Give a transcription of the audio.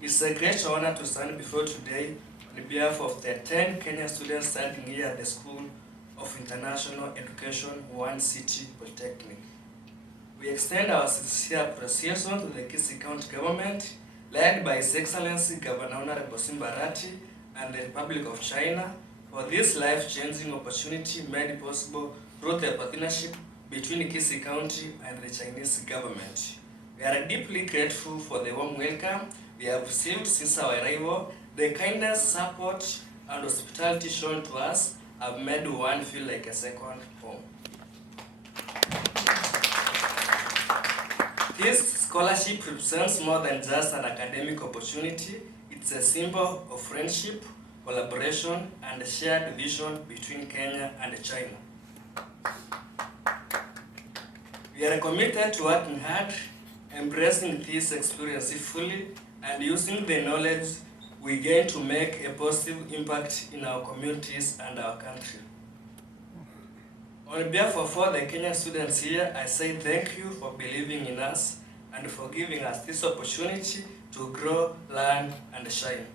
It's a great honor to stand before today on behalf of the 10 Kenyan students studying here at the School of International Education, Wahun City Polytechnic. We extend our sincere appreciation to the Kisii County Government, led by His Excellency Governor Honorable Cedric Arati and the Republic of China, for this life-changing opportunity made possible through the partnership between Kisii County and the Chinese government. We are deeply grateful for the warm welcome we have received since our arrival. The kindness, support, and hospitality shown to us have made one feel like a second home. This scholarship represents more than just an academic opportunity. It's a symbol of friendship, collaboration, and a shared vision between Kenya and China. We are committed to working hard, embracing this experience fully, and using the knowledge we gain to make a positive impact in our communities and our country. On behalf of all the Kenyan students here, I say thank you for believing in us and for giving us this opportunity to grow, learn, and shine.